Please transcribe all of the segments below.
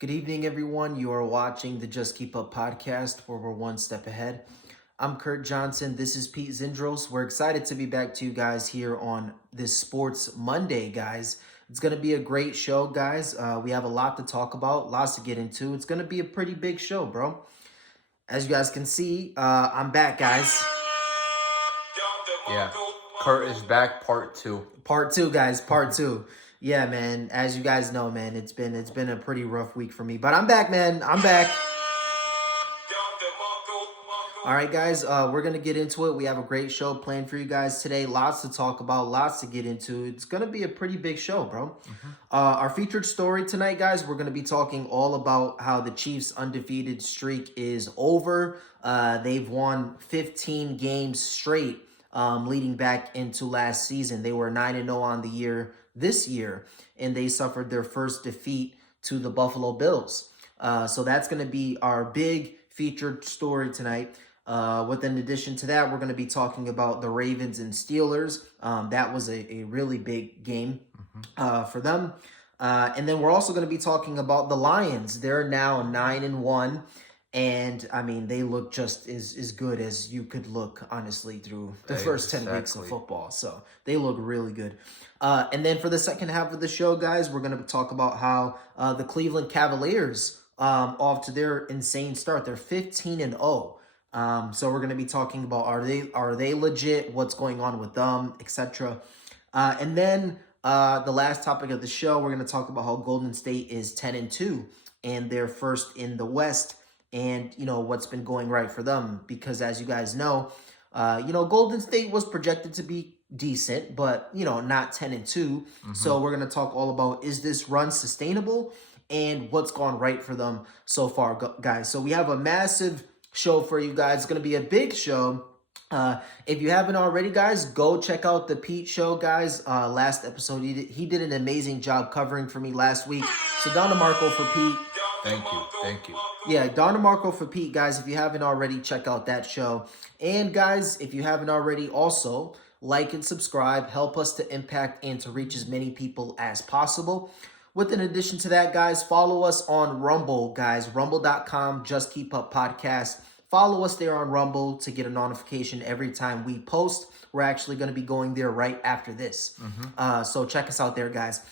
Good evening, everyone. You are watching the Just Keep Up podcast, where we're one step ahead. I'm Kurt Johnson. This is Pete Zindros. We're excited to be back to you guys here on this Sports Monday, guys. It's going to be a great show, guys. We have a lot to talk about, lots to get into. It's going to be a pretty big show, bro. As you guys can see, I'm back, guys. Yeah, Kurt is back, part two. Part two, guys. Part two. Yeah, man. As you guys know, man, it's been a pretty rough week for me, but I'm back, man. I'm back. All right, guys. We're gonna get into it. We have a great show planned for you guys today. Lots to talk about. Lots to get into. It's gonna be a pretty big show, bro. Our featured story tonight, guys. We're gonna be talking all about how the Chiefs' undefeated streak is over. They've won 15 games straight. Leading back into last season. They were 9-0 on the year this year, and they suffered their first defeat to the Buffalo Bills. So that's going to be our big featured story tonight. In addition to that, we're going to be talking about the Ravens and Steelers. That was a really big game for them. And then we're also going to be talking about the Lions. They're now 9-1. And I mean, they look just as good as you could look, honestly, through the first 10 weeks of football. So they look really good. And then for the second half of the show, guys, we're going to talk about how the Cleveland Cavaliers, off to their insane start. They're 15-0. So we're going to be talking about are they legit? What's going on with them, etc. And then the last topic of the show, we're going to talk about how Golden State is 10-2 and they're first in the West. And, what's been going right for them. Because as you guys know, Golden State was projected to be decent, but, not 10-2. So we're going to talk all about, is this run sustainable and what's gone right for them so far, guys. So we have a massive show for you guys. It's going to be a big show. If you haven't already, guys, go check out the Pete show, guys. Last episode, he did an amazing job covering for me last week. So down to Marco for Pete. Thank you. Yeah, Don DeMarco for Pete, guys. If you haven't already, check out that show. And guys, if you haven't already, also like and subscribe. Help us to impact and to reach as many people as possible. In addition to that, guys, follow us on Rumble, guys. Rumble.com, Just Keep Up Podcast. Follow us there on Rumble to get a notification every time we post. We're actually going to be going there right after this. So check us out there, guys.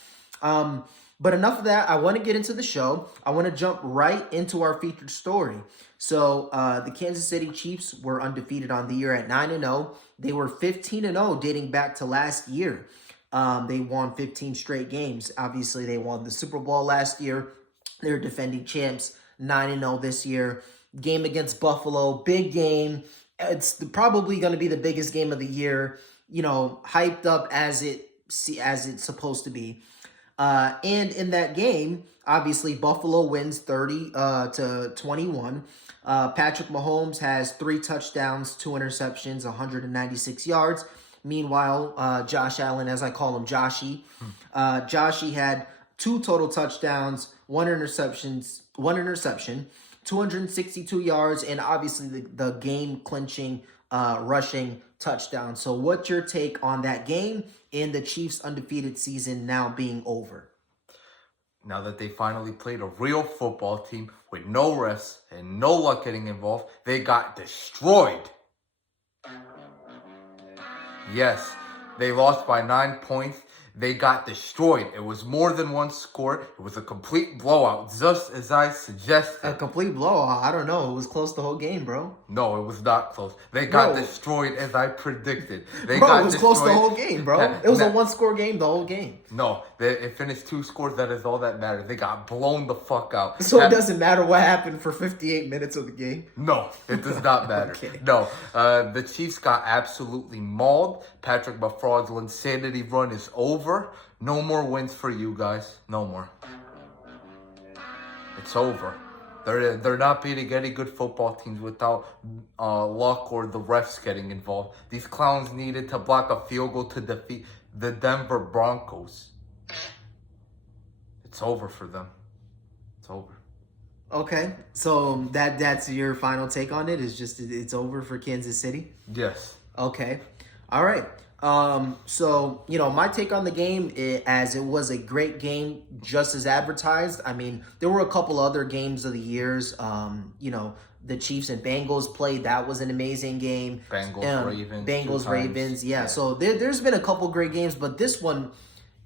But enough of that. I want to get into the show. I want to jump right into our featured story. So the Kansas City Chiefs were undefeated on the year at 9-0. They were 15-0 dating back to last year. They won 15 straight games. Obviously, they won the Super Bowl last year. They're defending champs, 9-0 this year. Game against Buffalo, big game. It's probably going to be the biggest game of the year. Hyped up as it's supposed to be. And in that game, obviously, Buffalo wins 30-21. Patrick Mahomes has 3 touchdowns, 2 interceptions, 196 yards. Meanwhile, Josh Allen, as I call him, Joshy, Joshy had 2 total touchdowns, 1 interception, 262 yards, and obviously the game-clinching rushing touchdown. So what's your take on that game and the Chiefs' undefeated season now being over? Now that they finally played a real football team with no refs and no luck getting involved, they got destroyed. Yes, they lost by 9 points. They got destroyed. It was more than one score. It was a complete blowout, just as I suggested. A complete blowout? I don't know. It was close the whole game, bro. No, it was not close. They got destroyed as I predicted. It was close the whole game, bro. It was a one-score game the whole game. No, it finished 2 scores. That is all that matters. They got blown the fuck out. So it doesn't matter what happened for 58 minutes of the game? No, it does not matter. Okay. No, the Chiefs got absolutely mauled. Patrick Mahomes' insanity run is over. No more wins for you guys. No more. It's over. They're not beating any good football teams without luck or the refs getting involved. These clowns needed to block a field goal to defeat the Denver Broncos. It's over for them. It's over. Okay, so that's your final take on it? It's over for Kansas City? Yes. Okay. All right. So, my take on the game, as it was a great game, just as advertised. I mean, there were a couple other games of the years. The Chiefs and Bengals played. That was an amazing game. Bengals, Ravens. Bengals, Ravens. Yeah. So there's been a couple great games, but this one,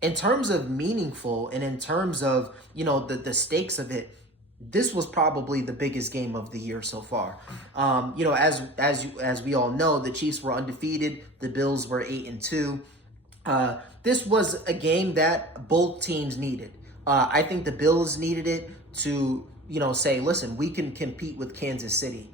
in terms of meaningful and in terms of, the stakes of it, this was probably the biggest game of the year so far. As we all know, the Chiefs were undefeated. The Bills were 8-2. This was a game that both teams needed. I think the Bills needed it to, say, listen, we can compete with Kansas City.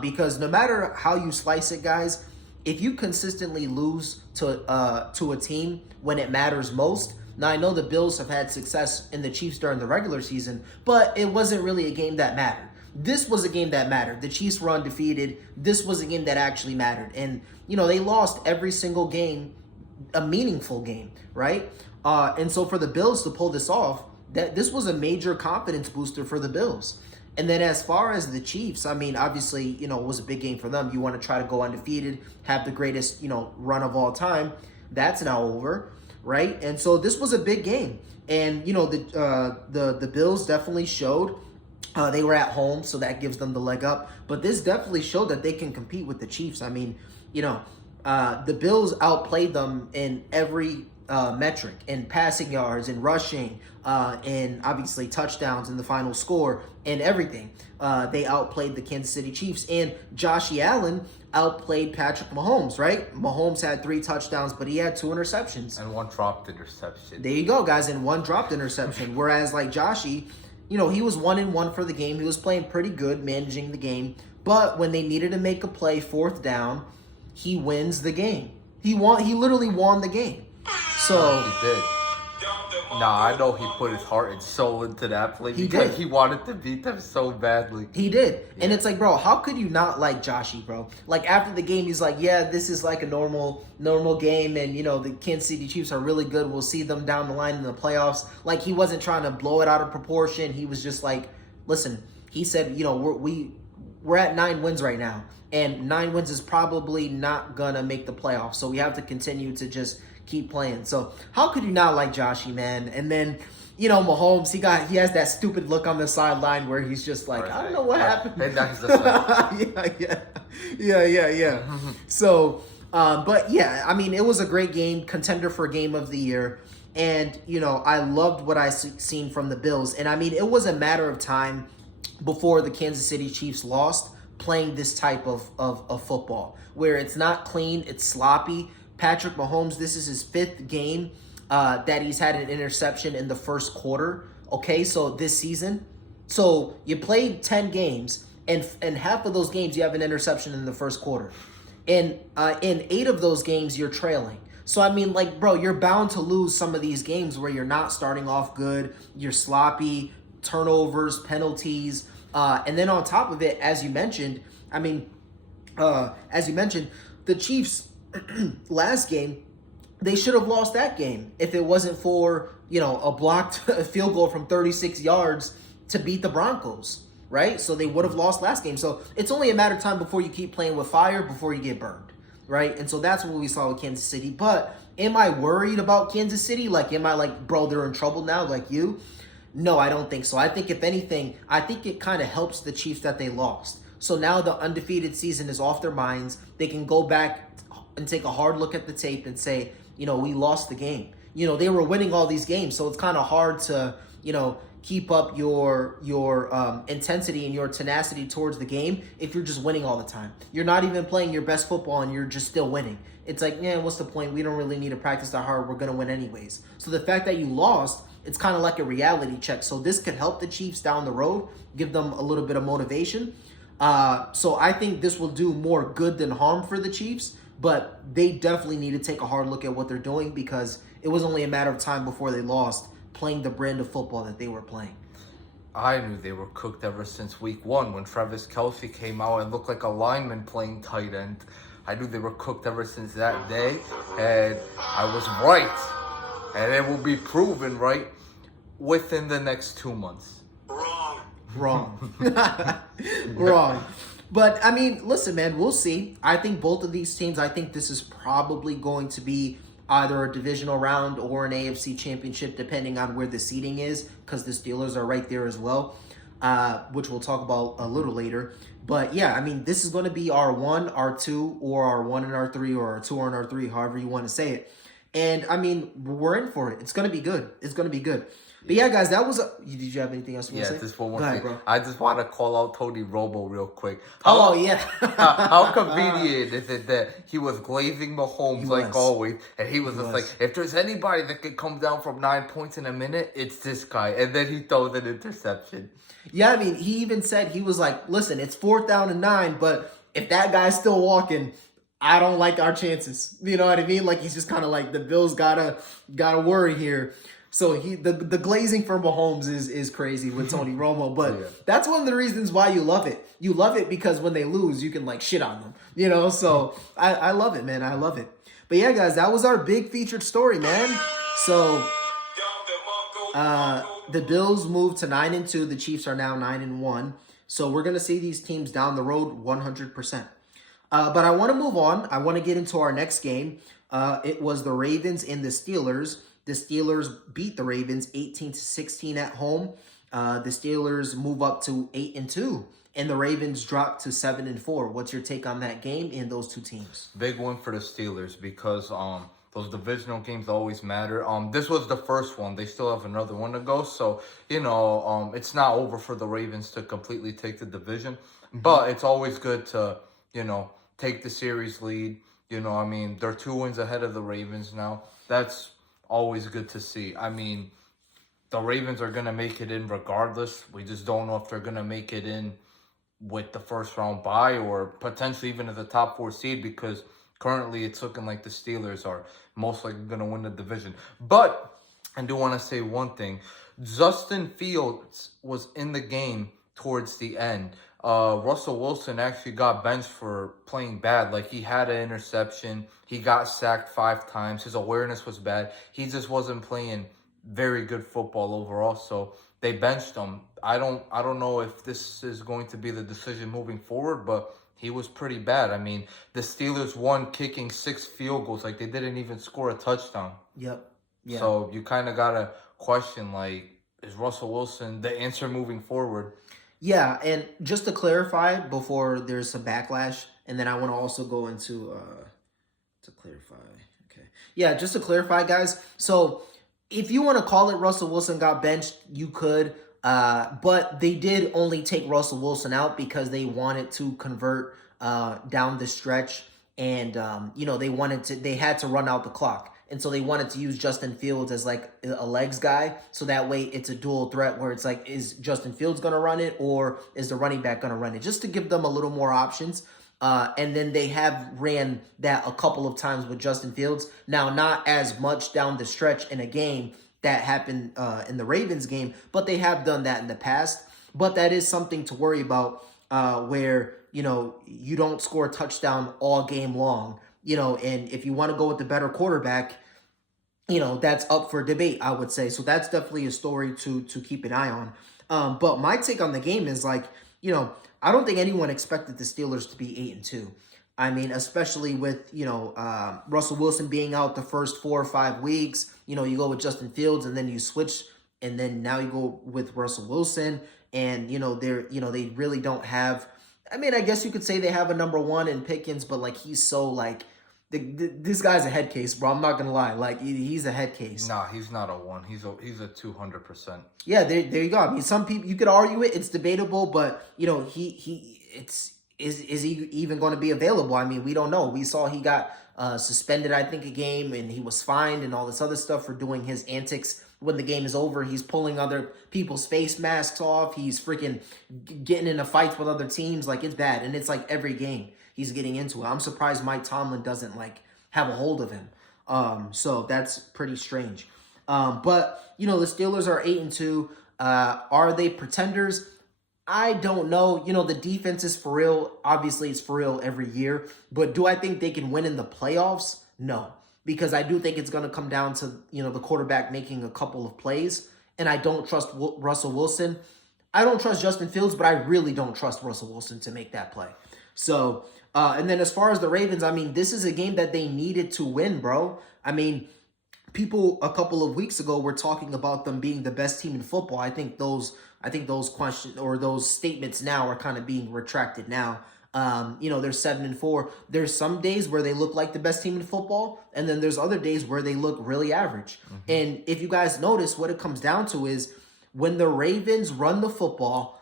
Because no matter how you slice it, guys, if you consistently lose to a team when it matters most. Now, I know the Bills have had success in the Chiefs during the regular season, but it wasn't really a game that mattered. This was a game that mattered. The Chiefs were undefeated. This was a game that actually mattered. And, they lost every single game, a meaningful game, right? And so for the Bills to pull this off, this was a major confidence booster for the Bills. And then as far as the Chiefs, I mean, obviously, it was a big game for them. You want to try to go undefeated, have the greatest, run of all time. That's now over. Right, and so this was a big game, and the Bills definitely showed they were at home, so that gives them the leg up. But this definitely showed that they can compete with the Chiefs. I mean, the Bills outplayed them in every metric, in passing yards, in rushing, and obviously touchdowns in the final score, and everything. They outplayed the Kansas City Chiefs, and Josh Allen outplayed Patrick Mahomes, right? Mahomes had 3 touchdowns, but he had 2 interceptions. And 1 dropped interception. There you go, guys, and 1 dropped interception. Whereas, like, Joshy, he was 1-1 for the game. He was playing pretty good, managing the game. But when they needed to make a play, 4th down, he wins the game. He literally won the game. So he did. Nah, I know he put his heart and soul into that play because he wanted to beat them so badly. He did. Yeah. And it's like, bro, how could you not like Joshy, bro? Like, after the game, he's like, yeah, this is like a normal game, and, the Kansas City Chiefs are really good. We'll see them down the line in the playoffs. Like, he wasn't trying to blow it out of proportion. He was just like, listen, he said, we're at 9 wins right now, and 9 wins is probably not going to make the playoffs, so we have to continue to just keep playing. So how could you not like Joshy, man? And then, Mahomes, he has that stupid look on the sideline where he's just like, I don't know what happened. Yeah. So, but yeah, I mean, it was a great game, contender for game of the year. And, I loved what I seen from the Bills. And I mean, it was a matter of time before the Kansas City Chiefs lost playing this type of football where it's not clean, it's sloppy. Patrick Mahomes, this is his 5th game that he's had an interception in the first quarter. Okay, so this season. So you played 10 games, and half of those games you have an interception in the first quarter. And in 8 of those games, you're trailing. So, I mean, like, bro, you're bound to lose some of these games where you're not starting off good, you're sloppy, turnovers, penalties. And then on top of it, as you mentioned, the Chiefs last game, they should have lost that game if it wasn't for, a blocked field goal from 36 yards to beat the Broncos, right? So they would have lost last game. So it's only a matter of time before you keep playing with fire, before you get burned, right? And so that's what we saw with Kansas City. But am I worried about Kansas City? Like, am I like, bro, they're in trouble now, like you? No, I don't think so. I think, if anything, I think it kind of helps the Chiefs that they lost. So now the undefeated season is off their minds. They can go back and take a hard look at the tape and say, we lost the game. They were winning all these games, so it's kind of hard to, keep up your intensity and your tenacity towards the game if you're just winning all the time. You're not even playing your best football and you're just still winning. It's like, what's the point? We don't really need to practice that hard. We're going to win anyways. So the fact that you lost, it's kind of like a reality check. So this could help the Chiefs down the road, give them a little bit of motivation. So I think this will do more good than harm for the Chiefs. But they definitely need to take a hard look at what they're doing because it was only a matter of time before they lost playing the brand of football that they were playing. I knew they were cooked ever since week 1 when Travis Kelce came out and looked like a lineman playing tight end. I knew they were cooked ever since that day, and I was right. And it will be proven right within the next 2 months. Wrong. Wrong. But I mean, listen, man, we'll see. I think both of these teams, I think this is probably going to be either a divisional round or an AFC championship, depending on where the seeding is, because the Steelers are right there as well, which we'll talk about a little later. But yeah, I mean, this is going to be our one, our two, or our one and our three, or our two and our three, however you want to say it. And I mean, we're in for it. It's going to be good. It's going to be good. But yeah, guys, that was. Did you have anything else you want to say? Just one more Go thing. ahead, bro. I just want to call out Tony Romo real quick. Yeah. How convenient is it that he was glazing Mahomes like always, and he was like, if there's anybody that could come down from 9 points in a minute, it's this guy, and then he throws an interception. Yeah, I mean, he even said, he was like, listen, it's 4th down and 9, but if that guy's still walking, I don't like our chances. You know what I mean? Like, he's just kind of like, the Bills gotta worry here. So the glazing for Mahomes is crazy with Tony Romo, but that's one of the reasons why you love it. You love it because when they lose, you can like shit on them, you know? So I love it, man. I love it. But yeah, guys, that was our big featured story, man. So the Bills moved to 9-2. The Chiefs are now 9-1. So we're going to see these teams down the road 100%. But I want to move on. I want to get into our next game. It was the Ravens and the Steelers. The Steelers beat the Ravens 18-16 at home. The Steelers move up to 8-2, and the Ravens drop to 7-4. What's your take on that game and those two teams? Big win for the Steelers because those divisional games always matter. This was the first one. They still have another one to go, so it's not over for the Ravens to completely take the division. But it's always good to take the series lead. I mean, they're 2 wins ahead of the Ravens now. That's always good to see. I mean, the Ravens are going to make it in regardless. We just don't know if they're going to make it in with the first round bye or potentially even at the top 4 seed, because currently it's looking like the Steelers are most likely going to win the division. But I do want to say one thing. Justin Fields was in the game towards the end. Russell Wilson actually got benched for playing bad. Like, he had an interception. He got sacked 5 times. His awareness was bad. He just wasn't playing very good football overall. So they benched him. I don't know if this is going to be the decision moving forward, but he was pretty bad. I mean, the Steelers won kicking 6 field goals. Like, they didn't even score a touchdown. Yep. Yeah. So you kind of got to question, like, is Russell Wilson the answer moving forward? Yeah, and just to clarify before there's some backlash, and then I want to also go into to clarify. Okay. Yeah, just to clarify, guys. So if you want to call it Russell Wilson got benched, you could. But they did only take Russell Wilson out because they wanted to convert down the stretch, and they had to run out the clock. And so they wanted to use Justin Fields as like a legs guy. So that way it's a dual threat where it's like, is Justin Fields going to run it or is the running back going to run it? Just to give them a little more options. And then they have ran that a couple of times with Justin Fields. Now, not as much down the stretch in a game that happened in the Ravens game, but they have done that in the past. But that is something to worry about where, you don't score a touchdown all game long. And if you want to go with the better quarterback, that's up for debate, I would say. So that's definitely a story to keep an eye on. But my take on the game is like, I don't think anyone expected the Steelers to be 8-2. I mean, especially with, Russell Wilson being out the first 4 or 5 weeks, you go with Justin Fields and then you switch and then now you go with Russell Wilson and, they really don't have, I mean, I guess you could say they have a number 1 in Pickens, but like, he's so like, this guy's a head case, bro. I'm not gonna lie. Like, he's a head case. Nah, he's not a 1. He's a 200%. Yeah, there you go. I mean, some people, you could argue it. It's debatable, but is he even going to be available? I mean, we don't know. We saw he got suspended, I think, a game, and he was fined and all this other stuff for doing his antics. When the game is over, he's pulling other people's face masks off. He's freaking getting into fights with other teams. Like, it's bad, and it's like every game he's getting into it. I'm surprised Mike Tomlin doesn't like have a hold of him. So that's pretty strange. But the Steelers are 8-2. Are they pretenders? I don't know. The defense is for real. Obviously, it's for real every year. But do I think they can win in the playoffs? No. Because I do think it's going to come down to, the quarterback making a couple of plays. And I don't trust Russell Wilson. I don't trust Justin Fields, but I really don't trust Russell Wilson to make that play. So, and then as far as the Ravens, I mean, this is a game that they needed to win, bro. I mean, people a couple of weeks ago were talking about them being the best team in football. I think those questions or those statements now are kind of being retracted now. They're 7-4. There's some days where they look like the best team in football, and then there's other days where they look really average. And if you guys notice, what it comes down to is when the Ravens run the football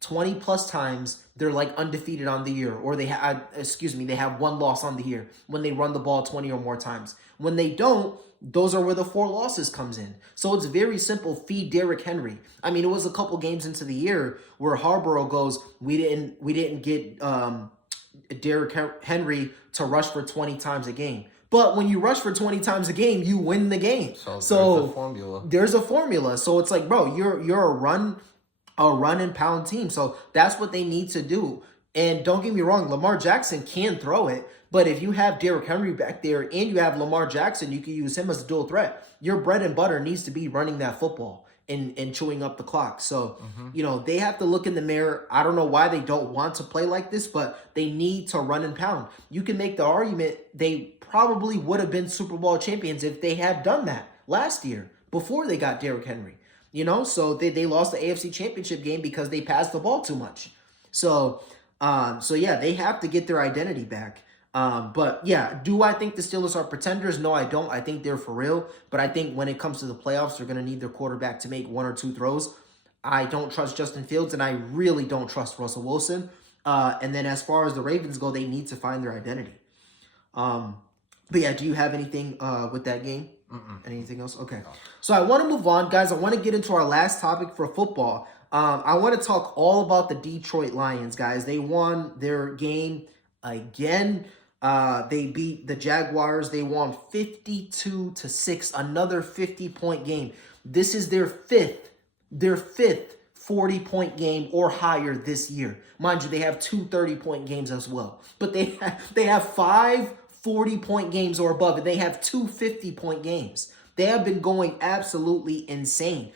20 plus times, they're like undefeated on the year, or they have one loss on the year when they run the ball 20 or more times. When they don't, those are where the 4 losses comes in. So it's very simple. Feed Derrick Henry. I mean, it was a couple games into the year where Harborough goes, we didn't get Derrick Henry to rush for 20 times a game. But when you rush for 20 times a game, you win the game. So there's a formula. There's a formula. So it's like, bro, you're a run and pound team. So that's what they need to do. And don't get me wrong, Lamar Jackson can throw it, but if you have Derrick Henry back there and you have Lamar Jackson, you can use him as a dual threat. Your bread and butter needs to be running that football and chewing up the clock. So, they have to look in the mirror. I don't know why they don't want to play like this, but they need to run and pound. You can make the argument they probably would have been Super Bowl champions if they had done that last year before they got Derrick Henry. So they lost the AFC Championship game because they passed the ball too much. So yeah, they have to get their identity back. But yeah, do I think the Steelers are pretenders? No, I don't. I think they're for real. But I think when it comes to the playoffs, they're going to need their quarterback to make 1 or 2 throws. I don't trust Justin Fields, and I really don't trust Russell Wilson. And then as far as the Ravens go, they need to find their identity. But yeah, do you have anything with that game? Anything else? Okay. No. So I want to move on, guys. I want to get into our last topic for football. I want to talk all about the Detroit Lions, guys. They won their game again. They beat the Jaguars. They won 52-6, another 50-point game. This is their fifth 40-point game or higher this year. Mind you, they have 2 30-point games as well. But they have 5 40-point games or above, and they have 2 50-point games. They have been going absolutely insane.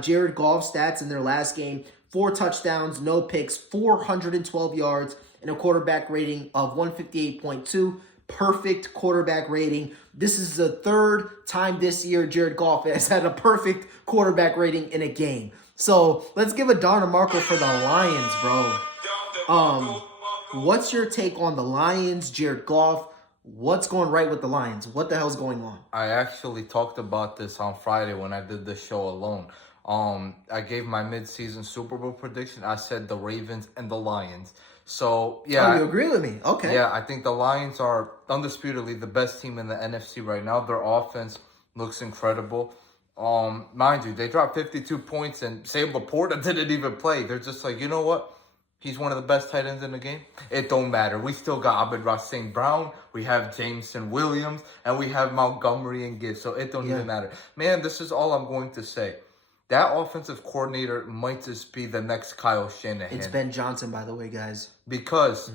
Jared Goff's stats in their last game, 4 touchdowns, no picks, 412 yards, and a quarterback rating of 158.2. Perfect quarterback rating. This is the 3rd time this year Jared Goff has had a perfect quarterback rating in a game. So let's give a Don DeMarco for the Lions, bro. What's your take on the Lions, Jared Goff? What's going right with the Lions? What the hell's going on? I actually talked about this on Friday when I did the show alone. I gave my mid-season Super Bowl prediction. I said the Ravens and the Lions. So, yeah. Oh, you agree with me? Okay. Yeah, I think the Lions are undisputedly the best team in the NFC right now. Their offense looks incredible. Mind you, they dropped 52 points and Sam Laporta didn't even play. They're just like, you know what? He's one of the best tight ends in the game. It don't matter. We still got Amon-Ra St. Brown. We have Jameson Williams. And we have Montgomery and Gibbs. So it don't even matter. Man, this is all I'm going to say. That offensive coordinator might just be the next Kyle Shanahan. It's Ben Johnson, by the way, guys. Because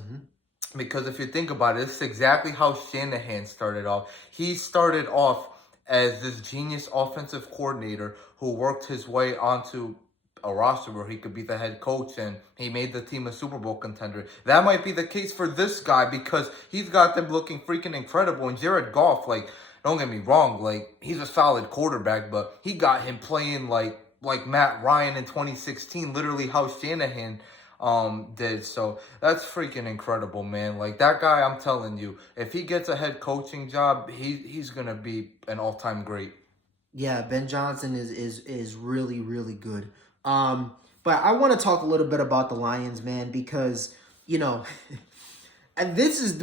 if you think about it, this is exactly how Shanahan started off. He started off as this genius offensive coordinator who worked his way onto a roster where he could be the head coach, and he made the team a Super Bowl contender. That might be the case for this guy because he's got them looking freaking incredible. And Jared Goff, like, don't get me wrong, like, he's a solid quarterback, but he got him playing like Matt Ryan in 2016, literally how Shanahan did. So that's freaking incredible, man. Like, that guy, I'm telling you, if he gets a head coaching job, he's gonna be an all-time great. Yeah, Ben Johnson is really, really good. But I want to talk a little bit about the Lions, man, because, and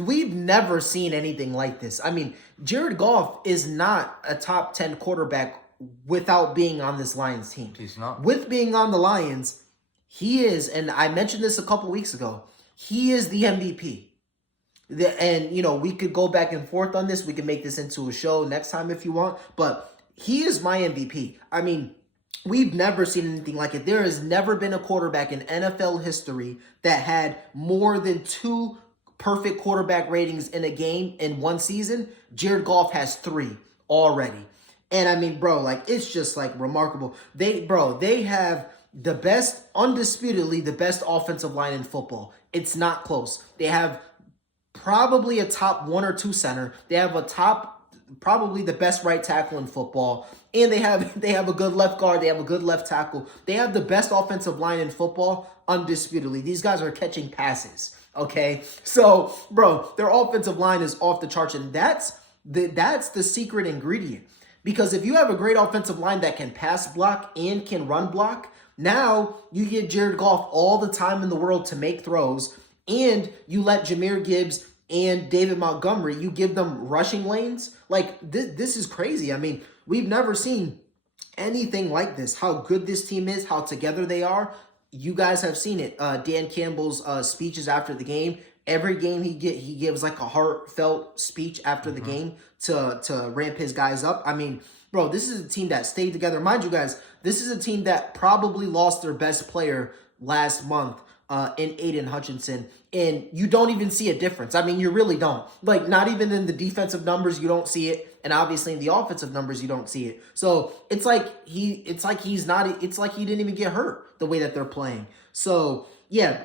we've never seen anything like this. I mean, Jared Goff is not a top 10 quarterback without being on this Lions team. He's not. With being on the Lions, he is, and I mentioned this a couple weeks ago, he is the MVP. And, we could go back and forth on this. We can make this into a show next time if you want, but he is my MVP. I mean, we've never seen anything like it. There has never been a quarterback in NFL history that had more than 2 perfect quarterback ratings in a game in one season. Jared Goff has 3 already. And I mean, bro, like, it's just like remarkable. They have the best, undisputedly, the best offensive line in football. It's not close. They have probably a top 1 or 2 center. They have a top, probably the best right tackle in football. And they have a good left guard. They have a good left tackle. They have the best offensive line in football, undisputedly. These guys are catching passes. Okay, so bro, their offensive line is off the charts, and that's the secret ingredient. Because if you have a great offensive line that can pass block and can run block, now you give Jared Goff all the time in the world to make throws, and you let Jahmyr Gibbs and David Montgomery, you give them rushing lanes. Like, this is crazy. I mean, we've never seen anything like this. How good this team is, how together they are. You guys have seen it. Dan Campbell's speeches after the game. Every game he gives like a heartfelt speech after the game to ramp his guys up. I mean, bro, this is a team that stayed together. Mind you guys, this is a team that probably lost their best player last month in Aiden Hutchinson. And you don't even see a difference. I mean, you really don't. Like, not even in the defensive numbers, you don't see it. And obviously in the offensive numbers, you don't see it. So it's like he didn't even get hurt the way that they're playing. So yeah,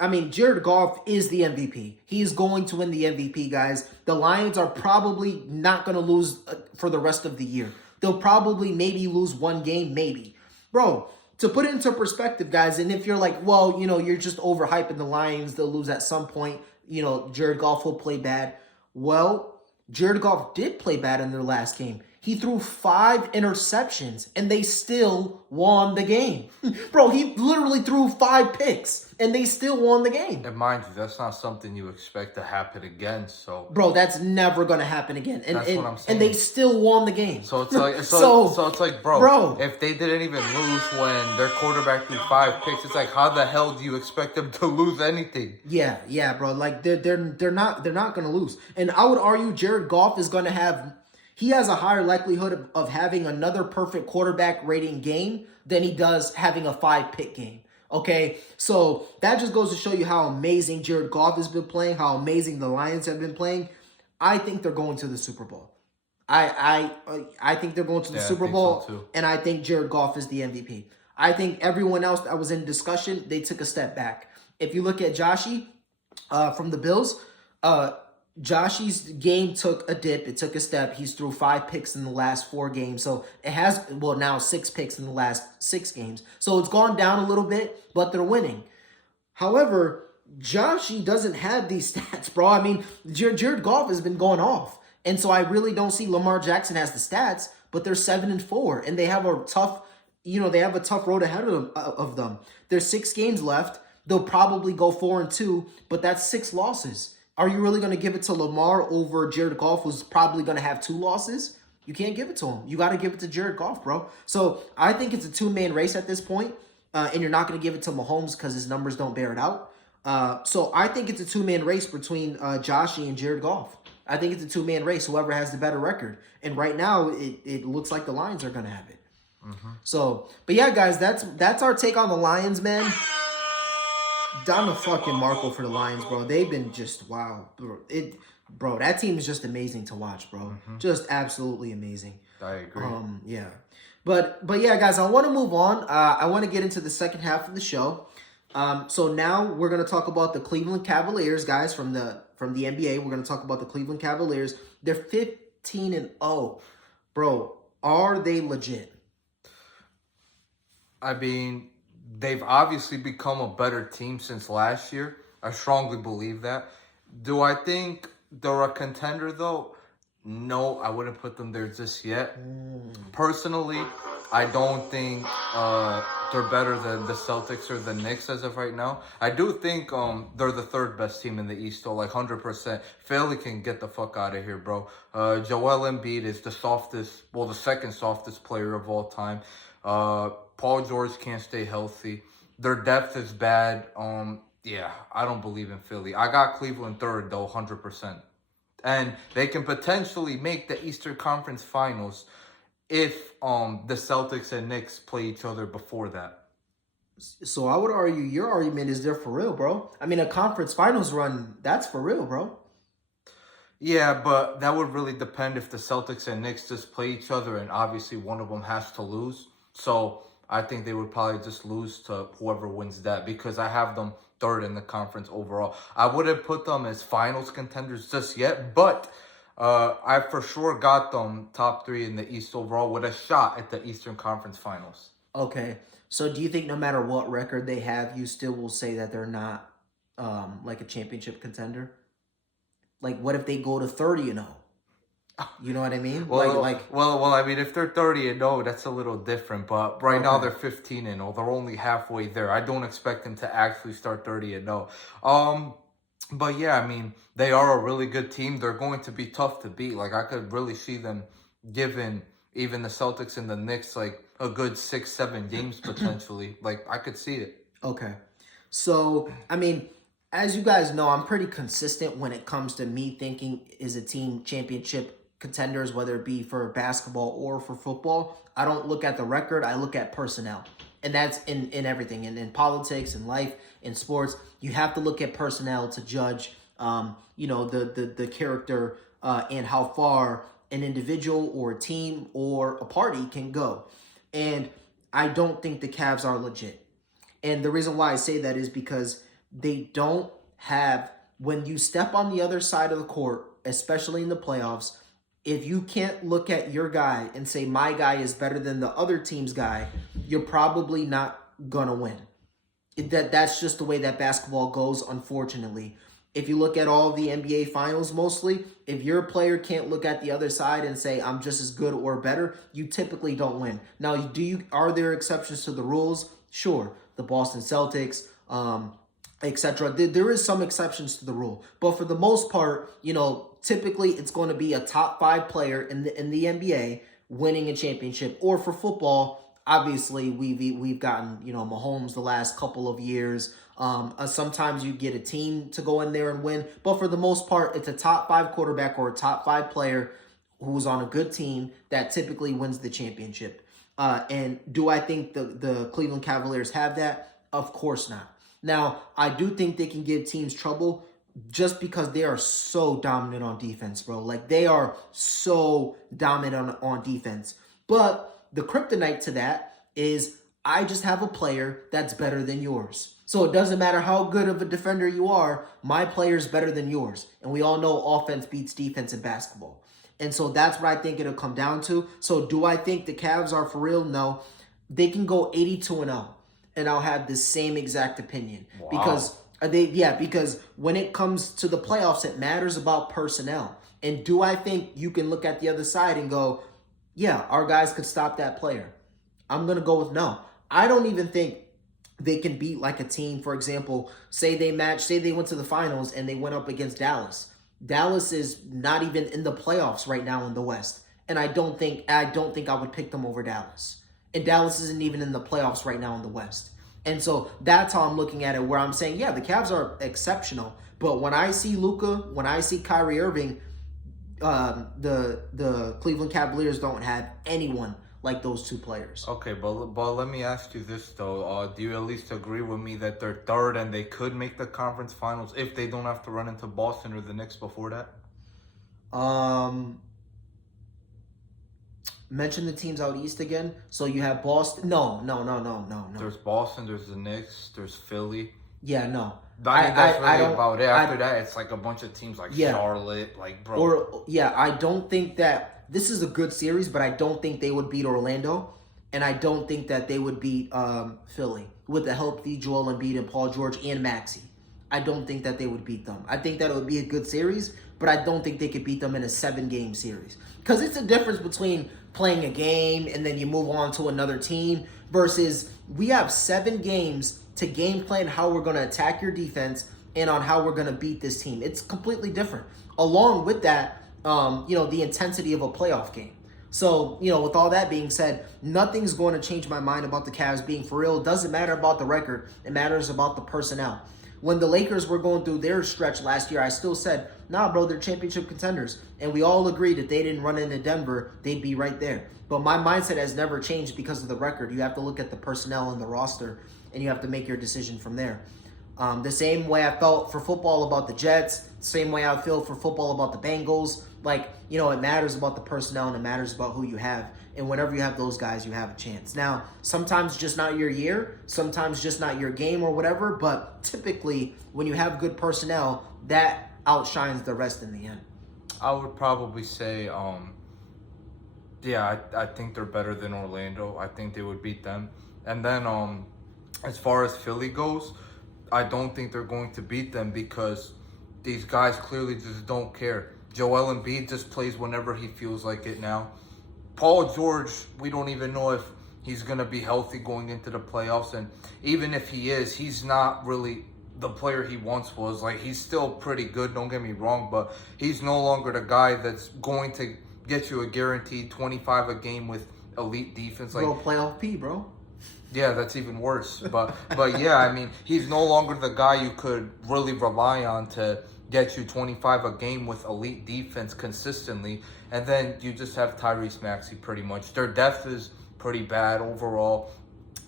I mean, Jared Goff is the MVP. He's going to win the MVP, guys. The Lions are probably not going to lose for the rest of the year. They'll probably maybe lose one game, maybe. Bro, to put it into perspective, guys, and if you're like, well, you're just overhyping the Lions, they'll lose at some point, Jared Goff will play bad. Well, Jared Goff did play bad in their last game. He threw 5 interceptions, and they still won the game. Bro, he literally threw 5 picks, and they still won the game. And mind you, that's not something you expect to happen again. So, bro, that's never gonna happen again. And that's what I'm saying. And they still won the game. So it's like, so it's like, bro, if they didn't even lose when their quarterback threw 5 picks, it's like, how the hell do you expect them to lose anything? Yeah, bro. Like they're not gonna lose. And I would argue Jared Goff is gonna have. He has a higher likelihood of having another perfect quarterback rating game than he does having a 5-pick game. Okay, so that just goes to show you how amazing Jared Goff has been playing, how amazing the Lions have been playing. I think they're going to the Super Bowl. I think they're going to the Super Bowl, so and I think Jared Goff is the MVP. I think everyone else that was in discussion, they took a step back. If you look at Joshy from the Bills, Joshy's game took a dip. It took a step. He's threw 5 picks in the last 4 games. So it has, now 6 picks in the last 6 games. So it's gone down a little bit, but they're winning. However, Joshy doesn't have these stats, bro. I mean, Jared Goff has been going off. And so I really don't see Lamar Jackson has the stats, but they're 7-4. And they have a tough, road ahead of them. There's 6 games left. They'll probably go 4-2, but that's 6 losses. Are you really going to give it to Lamar over Jared Goff, who's probably going to have 2 losses? You can't give it to him. You got to give it to Jared Goff, bro. So I think it's a 2-man race at this point, and you're not going to give it to Mahomes because his numbers don't bear it out. So I think it's a 2-man race between Joshy and Jared Goff. I think it's a 2-man race, whoever has the better record. And right now, it looks like the Lions are going to have it. So, but yeah, guys, that's our take on the Lions, man. Down the fucking Marco for the Lions, bro. They've been just, wow. Bro, that team is just amazing to watch, bro. Just absolutely amazing. I agree. Yeah. But yeah, guys, I want to move on. I want to get into the second half of the show. So now we're going to talk about the Cleveland Cavaliers, guys, from the NBA. We're going to talk about the Cleveland Cavaliers. They're 15-0. Bro, are they legit? I mean, they've obviously become a better team since last year. I strongly believe that. Do I think they're a contender, though? No, I wouldn't put them there just yet. Personally, I don't think they're better than the Celtics or the Knicks as of right now. I do think they're the 3rd best team in the East, though, like 100%. Philly can get the fuck out of here, bro. Joel Embiid is the second softest player of all time. Paul George can't stay healthy. Their depth is bad. Yeah, I don't believe in Philly. I got Cleveland 3rd, though, 100%. And they can potentially make the Eastern Conference Finals if the Celtics and Knicks play each other before that. So I would argue your argument is they're for real, bro. I mean, a conference finals run, that's for real, bro. Yeah, but that would really depend if the Celtics and Knicks just play each other, and obviously one of them has to lose. So I think they would probably just lose to whoever wins that because I have them third in the conference overall. I wouldn't put them as finals contenders just yet, but I for sure got them top three in the East overall with a shot at the Eastern Conference Finals. Okay. So do you think no matter what record they have, you still will say that they're not like a championship contender? Like what if they go to 30-0? You know what I mean? Well, I mean, if they're 30-0, that's a little different. But right now they're 15-0. They're only halfway there. I don't expect them to actually start 30-0. But yeah, I mean, they are a really good team. They're going to be tough to beat. Like I could really see them giving even the Celtics and the Knicks like a good 6-7 games potentially. Like I could see it. Okay. So, I mean, as you guys know, I'm pretty consistent when it comes to me thinking is a team championship contenders, whether it be for basketball or for football. I don't look at the record. I look at personnel. And that's in everything. In politics, in life, in sports. You have to look at personnel to judge, the character and how far an individual or a team or a party can go. And I don't think the Cavs are legit. And the reason why I say that is because they don't have, when you step on the other side of the court, especially in the playoffs, if you can't look at your guy and say, my guy is better than the other team's guy, you're probably not going to win. That's just the way that basketball goes, unfortunately. If you look at all the NBA finals mostly, if your player can't look at the other side and say, I'm just as good or better, you typically don't win. Now, are there exceptions to the rules? Sure. The Boston Celtics, etc. There is some exceptions to the rule. But for the most part, typically it's going to be a top 5 player in the NBA winning a championship. Or for football, obviously we've gotten, Mahomes the last couple of years. Sometimes you get a team to go in there and win. But for the most part, it's a top 5 quarterback or a top 5 player who's on a good team that typically wins the championship. And do I think the Cleveland Cavaliers have that? Of course not. Now, I do think they can give teams trouble just because they are so dominant on defense, bro. Like, they are so dominant on defense. But the kryptonite to that is I just have a player that's better than yours. So it doesn't matter how good of a defender you are, my player is better than yours. And we all know offense beats defense in basketball. And so that's what I think it'll come down to. So do I think the Cavs are for real? No. They can go 82-0, and I'll have the same exact opinion. Wow. Because when it comes to the playoffs, it matters about personnel. And do I think you can look at the other side and go, yeah, our guys could stop that player? I'm going to go with no. I don't even think they can beat like a team, for example, say they went to the finals and they went up against Dallas. Dallas is not even in the playoffs right now in the West. And I don't think I would pick them over Dallas. And Dallas isn't even in the playoffs right now in the West. And so that's how I'm looking at it, where I'm saying, yeah, the Cavs are exceptional. But when I see Luka, when I see Kyrie Irving, the Cleveland Cavaliers don't have anyone like those two players. Okay, but let me ask you this, though. Do you at least agree with me that they're third and they could make the conference finals if they don't have to run into Boston or the Knicks before that? Mention the teams out east again. So you have Boston. No. There's Boston, there's the Knicks, there's Philly. Yeah, no. I think that's really about it. After that, it's like a bunch of teams like Charlotte, like, bro. I don't think that this is a good series, but I don't think they would beat Orlando, and I don't think that they would beat Philly with the healthy Joel Embiid and Paul George and Maxey. I don't think that they would beat them. I think that it would be a good series, but I don't think they could beat them in a 7-game series. Because it's a difference between playing a game and then you move on to another team versus we have 7 games to game plan how we're going to attack your defense and on how we're going to beat this team. It's completely different. Along with that, the intensity of a playoff game. So, with all that being said, nothing's going to change my mind about the Cavs being for real. It doesn't matter about the record. It matters about the personnel. When the Lakers were going through their stretch last year, I still said, nah, bro, they're championship contenders. And we all agreed that they didn't run into Denver, they'd be right there. But my mindset has never changed because of the record. You have to look at the personnel and the roster, and you have to make your decision from there. The same way I felt for football about the Jets, same way I feel for football about the Bengals, Like, it matters about the personnel and it matters about who you have. And whenever you have those guys, you have a chance. Now, sometimes just not your year, sometimes just not your game or whatever, but typically when you have good personnel, that outshines the rest in the end. I would probably say, yeah, I think they're better than Orlando. I think they would beat them. And then, as far as Philly goes, I don't think they're going to beat them because these guys clearly just don't care. Joel Embiid just plays whenever he feels like it now. Paul George, we don't even know if he's going to be healthy going into the playoffs. And even if he is, he's not really the player he once was. Like, he's still pretty good, don't get me wrong, but he's no longer the guy that's going to get you a guaranteed 25 a game with elite defense. Like, Bro, playoff P, bro. yeah, that's even worse. But yeah, I mean, he's no longer the guy you could really rely on to get you 25 a game with elite defense consistently. And then you just have Tyrese Maxey pretty much. Their depth is pretty bad overall.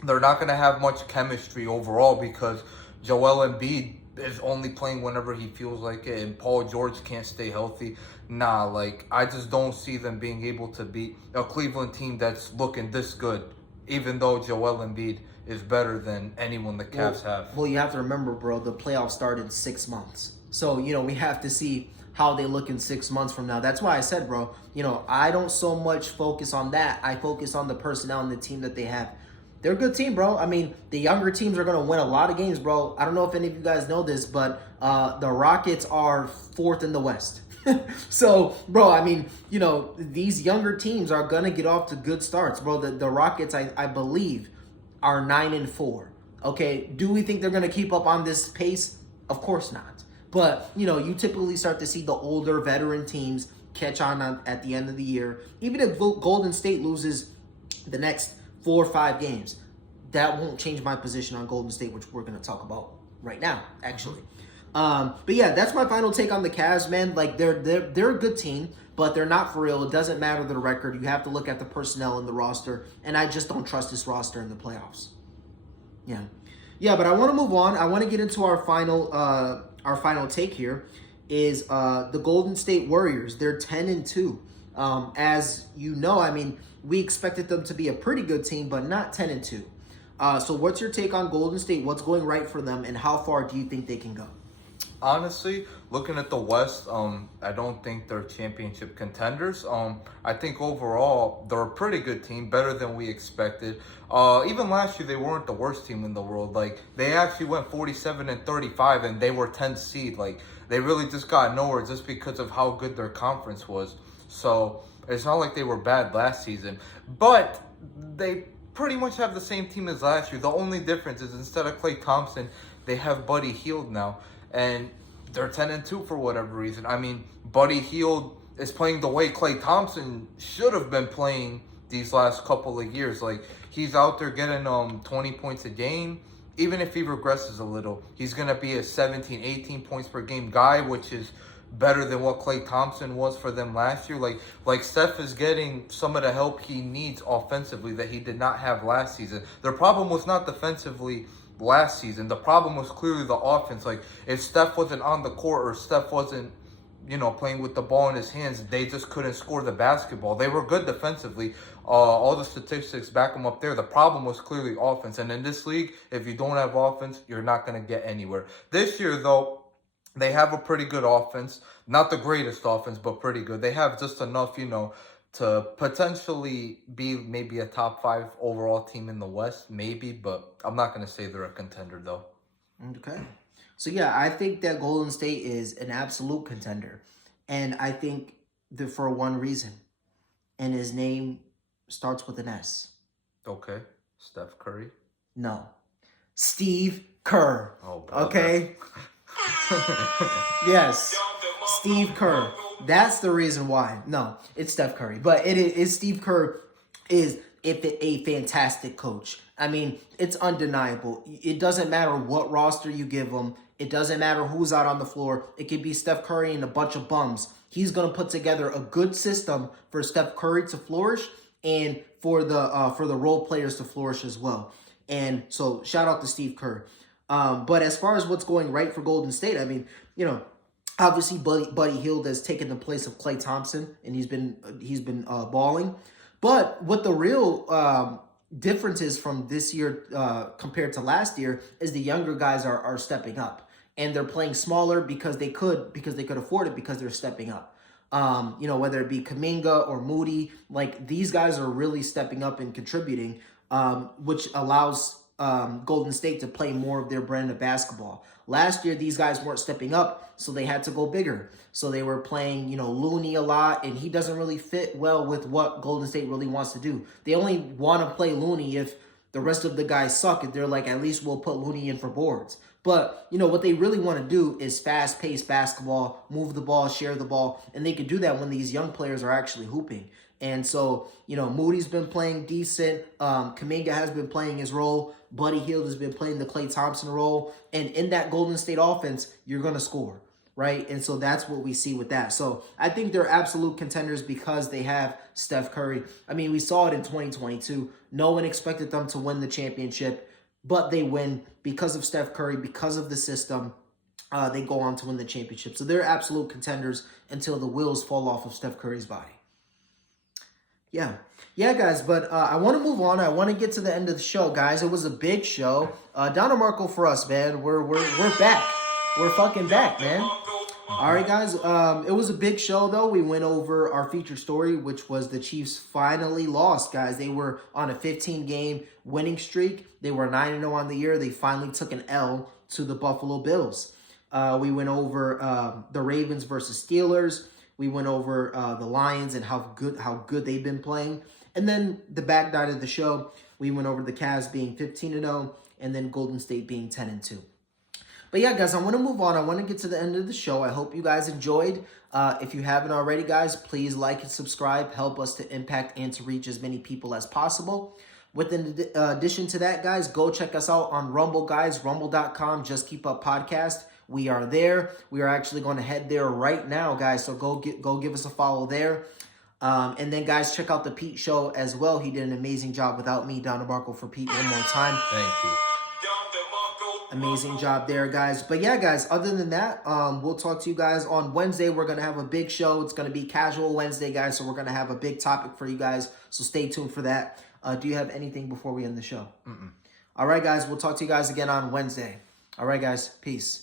They're not going to have much chemistry overall because Joel Embiid is only playing whenever he feels like it, and Paul George can't stay healthy. Nah, like, I just don't see them being able to beat a Cleveland team that's looking this good, even though Joel Embiid is better than anyone the Cavs have. Well, you have to remember, bro, the playoffs started 6 months. So, we have to see how they look in 6 months from now. That's why I said, bro, I don't so much focus on that. I focus on the personnel and the team that they have. They're a good team, bro. I mean, the younger teams are going to win a lot of games, bro. I don't know if any of you guys know this, but the Rockets are 4th in the West. So, bro, I mean, these younger teams are going to get off to good starts, bro. The Rockets, I believe, are 9-4. Okay, do we think they're going to keep up on this pace? Of course not. But, you typically start to see the older veteran teams catch on at the end of the year. Even if Golden State loses the next 4 or 5 games, that won't change my position on Golden State, which we're going to talk about right now, actually. But yeah, that's my final take on the Cavs, man. Like, they're a good team, but they're not for real. It doesn't matter the record. You have to look at the personnel in the roster, and I just don't trust this roster in the playoffs. Yeah, but I want to move on. I want to get into our final take here is the Golden State Warriors. They're 10-2. As you know, I mean, we expected them to be a pretty good team, but not 10-2. So what's your take on Golden State? What's going right for them, and how far do you think they can go? Honestly, looking at the West, I don't think they're championship contenders. I think overall they're a pretty good team, better than we expected. Even last year, they weren't the worst team in the world. Like, they actually went 47-35, and they were 10th seed. Like, they really just got nowhere just because of how good their conference was. So it's not like they were bad last season, but they pretty much have the same team as last year. The only difference is instead of Klay Thompson, they have Buddy Hield now. And they're 10-2 for whatever reason. I mean, Buddy Hield is playing the way Klay Thompson should have been playing these last couple of years. Like, he's out there getting 20 points a game. Even if he regresses a little, he's going to be a 17, 18 points per game guy, which is better than what Klay Thompson was for them last year. Like Steph is getting some of the help he needs offensively that he did not have last season. Their problem was not defensively last season. The problem was clearly the offense. Like, if Steph wasn't on the court or Steph wasn't, playing with the ball in his hands, they just couldn't score the basketball. They were good defensively. All the statistics back them up there. The problem was clearly offense. And in this league, if you don't have offense, you're not going to get anywhere. This year, though, they have a pretty good offense. Not the greatest offense, but pretty good. They have just enough, to potentially be maybe a top 5 overall team in the West, maybe, but I'm not going to say they're a contender, though. Okay. So, yeah, I think that Golden State is an absolute contender. And I think that for one reason. And his name starts with an S. Okay. Steph Curry? No. Steve Kerr. Oh, brother. Okay? Yes. Steve Kerr. That's the reason why. No, it's Steph Curry. But it is Steve Kerr is a fantastic coach. I mean, it's undeniable. It doesn't matter what roster you give him. It doesn't matter who's out on the floor. It could be Steph Curry and a bunch of bums. He's going to put together a good system for Steph Curry to flourish and for the role players to flourish as well. And so shout out to Steve Kerr. But as far as what's going right for Golden State, I mean, Obviously, Buddy Hield has taken the place of Klay Thompson, and he's been balling. But what the real difference is from this year compared to last year is the younger guys are stepping up, and they're playing smaller because they could afford it because they're stepping up. Whether it be Kuminga or Moody, like these guys are really stepping up and contributing, which allows Golden State to play more of their brand of basketball. Last year, these guys weren't stepping up, so they had to go bigger. So they were playing, Looney a lot, and he doesn't really fit well with what Golden State really wants to do. They only want to play Looney if the rest of the guys suck. If they're like, at least we'll put Looney in for boards. But, what they really want to do is fast-paced basketball, move the ball, share the ball, and they can do that when these young players are actually hooping. And so, Moody's been playing decent. Kuminga has been playing his role. Buddy Hield has been playing the Klay Thompson role. And in that Golden State offense, you're going to score, right? And so that's what we see with that. So I think they're absolute contenders because they have Steph Curry. I mean, we saw it in 2022. No one expected them to win the championship, but they win because of Steph Curry, because of the system. They go on to win the championship. So they're absolute contenders until the wheels fall off of Steph Curry's body. Yeah, guys, but I want to move on. I want to get to the end of the show, guys. It was a big show. Don DeMarco for us, man. We're back. We're fucking back, man. All right, guys. It was a big show, though. We went over our featured story, which was the Chiefs finally lost, guys. They were on a 15-game winning streak. They were 9-0 on the year. They finally took an L to the Buffalo Bills. We went over the Ravens versus Steelers. We went over the Lions and how good they've been playing. And then the back night of the show, we went over the Cavs being 15-0 and then Golden State being 10-2. But yeah, guys, I want to move on. I want to get to the end of the show. I hope you guys enjoyed. If you haven't already, guys, please like and subscribe. Help us to impact and to reach as many people as possible. With in addition to that, guys, go check us out on Rumble, guys. Rumble.com, Just Keep Up Podcast. We are there. We are actually going to head there right now, guys. So go give us a follow there. And then, guys, check out the Pete Show as well. He did an amazing job without me, Don DeMarco, for Pete one more time. Thank you. Amazing job there, guys. But yeah, guys, other than that, we'll talk to you guys on Wednesday. We're going to have a big show. It's going to be Casual Wednesday, guys. So we're going to have a big topic for you guys. So stay tuned for that. Do you have anything before we end the show? Mm-mm. All right, guys. We'll talk to you guys again on Wednesday. All right, guys. Peace.